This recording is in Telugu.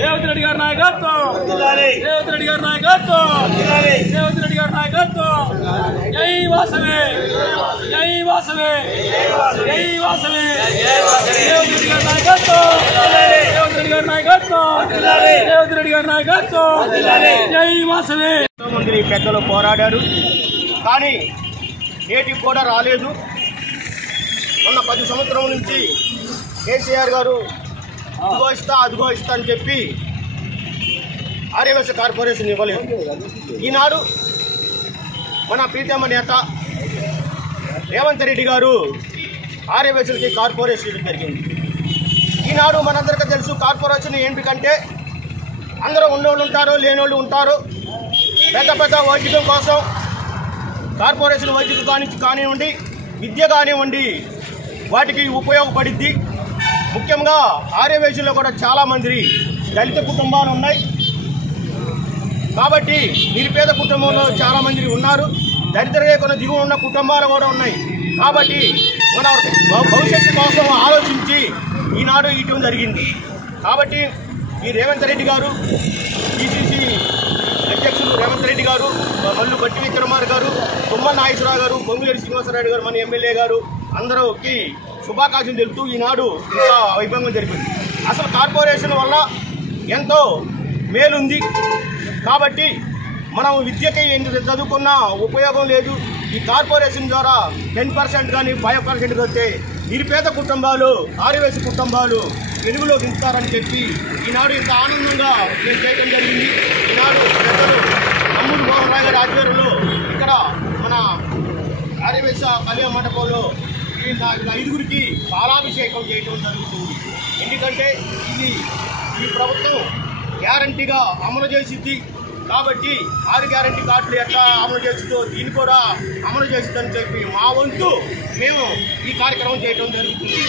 రేవంత్ రెడ్డి గారి నాయకత్వం, రేవంత్ రెడ్డి గారి నాయకత్వం, రేవంత్ రెడ్డి గారి నాయకత్వం. జై వాసవి, జై వాసవి, జై వాసవి. రేవంత్ రెడ్డి గారి నాయకత్వం, రేవంత్ రెడ్డి గారి నాయకత్వం, రేవంత్ రెడ్డి గారి నాయకత్వం. జై వాసవి. ఎంతో మంది పెద్దలు పోరాడారు, కానీ నేటికి కూడా రాలేదు. మొన్న 10 సంవత్సరం నుంచి కేసీఆర్ గారు అదిగో ఇస్తా అని చెప్పి ఆర్యవైశ్య కార్పొరేషన్ ఇవ్వలేదు. ఈనాడు మన ప్రీతమ నేత రేవంత్ రెడ్డి గారు ఆర్యవైశ్యులకి కార్పొరేషన్ జరిగింది. ఈనాడు మనందరికీ తెలుసు కార్పొరేషన్ ఏంటికంటే అందరూ ఉన్నోళ్ళు ఉంటారు, లేనోళ్ళు ఉంటారు. పెద్ద పెద్ద వైద్యం కోసం కార్పొరేషన్ వైద్యం కానివ్వండి, విద్య కానివ్వండి, వాటికి ఉపయోగపడిద్ది. ముఖ్యంగా ఆర్యవైశ్యుల్లో కూడా చాలామంది దళిత కుటుంబాలు ఉన్నాయి కాబట్టి నిరుపేద కుటుంబంలో చాలామంది ఉన్నారు, దరిద్ర రేఖను దిగువ ఉన్న కుటుంబాలు కూడా ఉన్నాయి. కాబట్టి మన భవిష్యత్తు కోసం ఆలోచించి ఈనాడు ఇవ్వడం జరిగింది. కాబట్టి ఈ రేవంత్ రెడ్డి గారు, పిసిసి అధ్యక్షులు రేవంత్ రెడ్డి గారు, మల్లు బట్టి విక్రమార్ గారు, తుమ్మల నాగేశ్వరరావు గారు, పొంగులేటి శ్రీనివాసరావు గారు, మన ఎమ్మెల్యే గారు అందరికి శుభాకాంక్షలు తెలుపుతూ ఈనాడు ఇంకా వైభవంగా జరిగింది. అసలు కార్పొరేషన్ వల్ల ఎంతో మేలుంది కాబట్టి మనం విద్యకి చదువుకున్న ఉపయోగం లేదు. ఈ కార్పొరేషన్ ద్వారా 10% కానీ 5% వస్తే నిరుపేద కుటుంబాలు, ఆర్యవైశ్య కుటుంబాలు వెలుగులో దించుతారని చెప్పి ఈనాడు ఇంత ఆనందంగా మేము చేయడం జరిగింది. ఈనాడు పెద్దలు అమ్ముడు మోహన్ రావు గారి ఆధ్వర్యంలో ఇక్కడ మన ఆర్యవైశ్య కళ్యాణ మండపంలో ఈ 5గురికి పాలాభిషేకం చేయడం జరుగుతుంది. ఎందుకంటే ఈ ప్రభుత్వం గ్యారంటీగా అమలు చేసిద్ది కాబట్టి 6 గ్యారంటీ కార్డులు ఎట్లా అమలు చేస్తుందో దీన్ని కూడా అమలు చేస్తుందని చెప్పి మా వంతు మేము ఈ కార్యక్రమం చేయడం జరుగుతుంది.